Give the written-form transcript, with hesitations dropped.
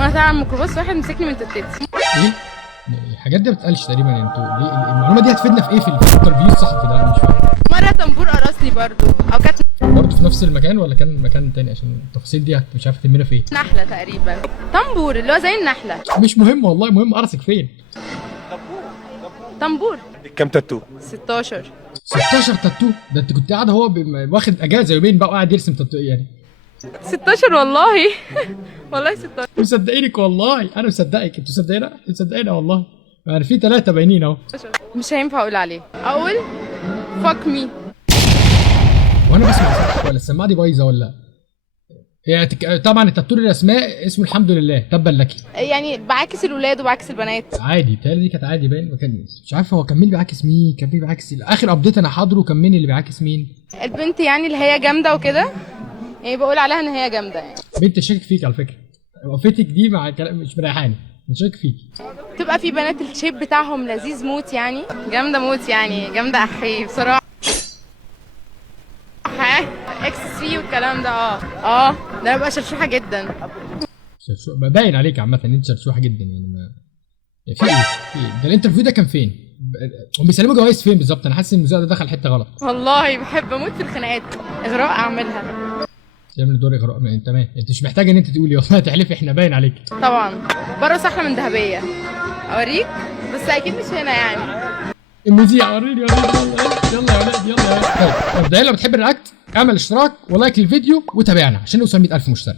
وانا طالعه من الميكروباص واحد مسكني من تتتي. ايه؟ الحاجات دي ما بتتقالش تقريبا. انتوا ليه المعلومه دي هتفيدنا في ايه في الانترفيو الصحفي ده؟ انا مش فاهم. مره طنبور قرصني برضو، او كانت برضه في نفس المكان ولا كان مكان تاني؟ عشان التفاصيل دي مش عارف تهمنا في ايه. نحله تقريبا. طنبور اللي هو زي النحله. مش مهم والله، مهم قرصك فين. طنبور. كام تاتو؟ 16. 16 تاتو؟ ده انت كنت قاعد هو واخد اجازه يومين بقى وقاعد يرسم تاتو يعني. 16 والله. والله 16. مصدقينك والله، انا مصدقك. انتوا مصدقينا؟ مصدقينا والله. يعني في 3 باينين اهو. مش هينفع اقول عليه. اقول فاك مي. وانا بسمع صح ولا السماعه دي بايظه ولا؟ هي طبعا التاتو الاسماء اسمه الحمد لله تبا لك. يعني بعاكس الولاد وبعاكس البنات. عادي، بتهيألي دي كانت عادي باين. وكان مش عارف هو كان مين بيعاكس مين، كان مين بيعاكس اخر ابديت انا حاضره كان مين اللي بيعاكس مين. البنت يعني اللي هي جامده وكده، يعني بقول عليها ان هي جامده يعني. بنت شاكك فيك على فكره، وقفتك دي مع كلام مش مريحاني. انا شاكك فيك. تبقى في بنات الشيب بتاعهم لذيذ موت، يعني جامده موت، يعني جامده احي بصراحه. اكس 3 والكلام ده. ده انا ببقى شرشوحه جدا. باين عليك عامه ان انت شرشوحه جدا يعني. ما في ايه؟ ده الانترفيو ده كان فين؟ هم بيسلموا جوائز فين بالظبط؟ انا حاسس ان المذيع ده دخل حته غلط. والله بحب اموت في الخناقات. اغراء اعملها. تعمل دور اغراء؟ تمام. انت مش محتاجه ان انت تقولي والله تحلفي، احنا باين عليك. طبعا برقص احلى من ذهبيه. اوريك بس اكيد مش هنا يعني. المذيع وريني يلا يلا يا ولاد يلا. طيب مبدئيا لو بتحب الرياكت اعمل اشتراك ولايك للفيديو وتابعنا عشان نوصل 100,000 مشترك.